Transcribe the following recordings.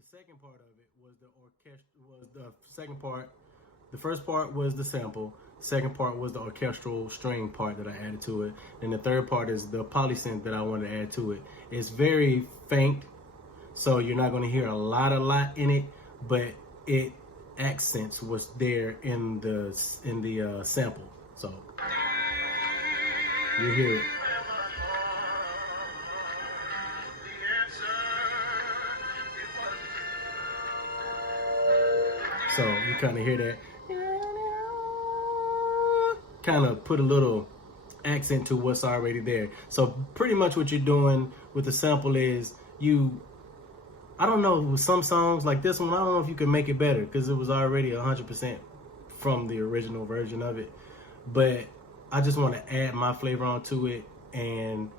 The second part of it was the orchestra. Was the second part. The first part was the sample. Second part was the orchestral string part that I added to it. And the third part is the polysynth that I wanted to add to it. It's very faint, so you're not going to hear a lot in it, but it accents what's there in the sample. So you hear it. So you kind of hear that. Kind of put a little accent to what's already there. So pretty much what you're doing with the sample is I don't know, with some songs like this one, I don't know if you can make it better because it was already 100% from the original version of it. But I just want to add my flavor onto it, and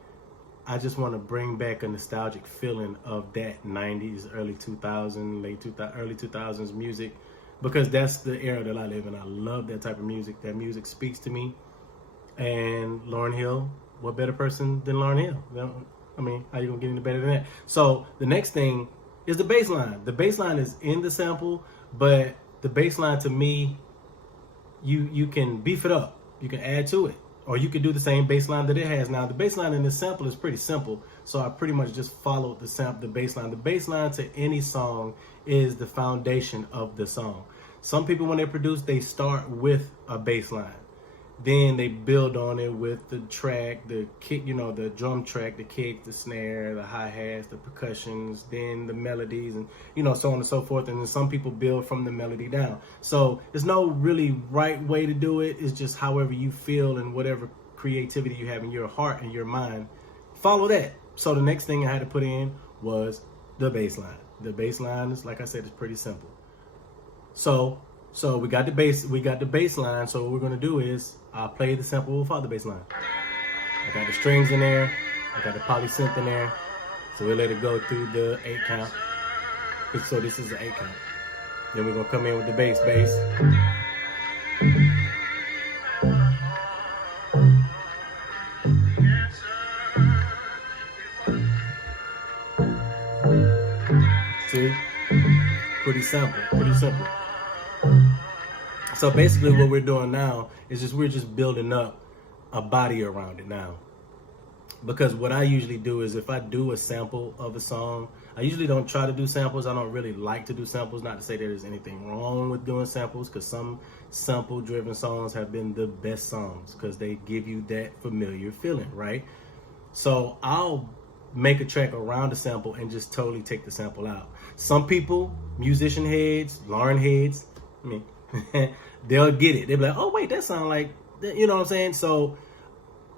I just want to bring back a nostalgic feeling of that 90s, early 2000s, early 2000s music, because that's the era that I live in. I love that type of music. That music speaks to me. And Lauryn Hill, what better person than Lauryn Hill? I mean, how you gonna get any better than that? So the next thing is the bass line. The bass line is in the sample, but the bass line, to me, you can beef it up. You can add to it. Or you could do the same bass line that it has. Now, the bass line in this sample is pretty simple, so I pretty much just followed the bass line. The bass line to any song is the foundation of the song. Some people, when they produce, they start with a bass line. Then they build on it with the track, the kick, the drum track, the kick, the snare, the hi-hats, the percussions, then the melodies, and, so on and so forth. And then some people build from the melody down. So there's no really right way to do it. It's just however you feel and whatever creativity you have in your heart and your mind, follow that. So the next thing I had to put in was the bass line. The bass line is, like I said, it's pretty simple. So we got the bass line. So what we're gonna do is I'll play the sample without the bass line. I got the strings in there. I got the polysynth in there. So we'll let it go through the 8 count. So this is the 8 count. Then we're gonna come in with the bass. See? Pretty simple. So basically what we're doing now is we're just building up a body around it now. Because what I usually do is if I do a sample of a song, I usually don't try to do samples. I don't really like to do samples. Not to say there's anything wrong with doing samples, because some sample-driven songs have been the best songs because they give you that familiar feeling, right? So I'll make a track around the sample and just totally take the sample out. Some people, musician heads, Lauryn heads, they'll get it. They'll be like, oh wait, that sound like, you know what I'm saying? So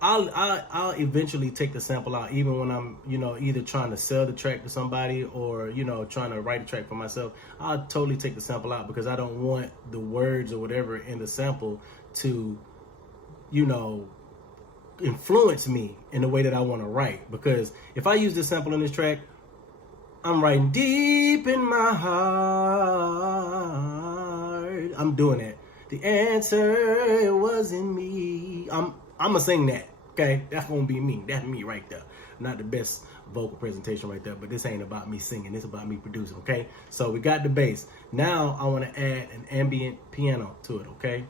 I'll eventually take the sample out, even when I'm, either trying to sell the track to somebody or, trying to write a track for myself. I'll totally take the sample out because I don't want the words or whatever in the sample to, influence me in the way that I want to write. Because if I use this sample in this track, I'm writing deep in my heart. I'm doing it. The answer was in me. I'm gonna sing that. Okay, that's gonna be me. That's me right there. Not the best vocal presentation right there, but this ain't about me singing. This is about me producing. Okay, so we got the bass. Now I want to add an ambient piano to it. Okay,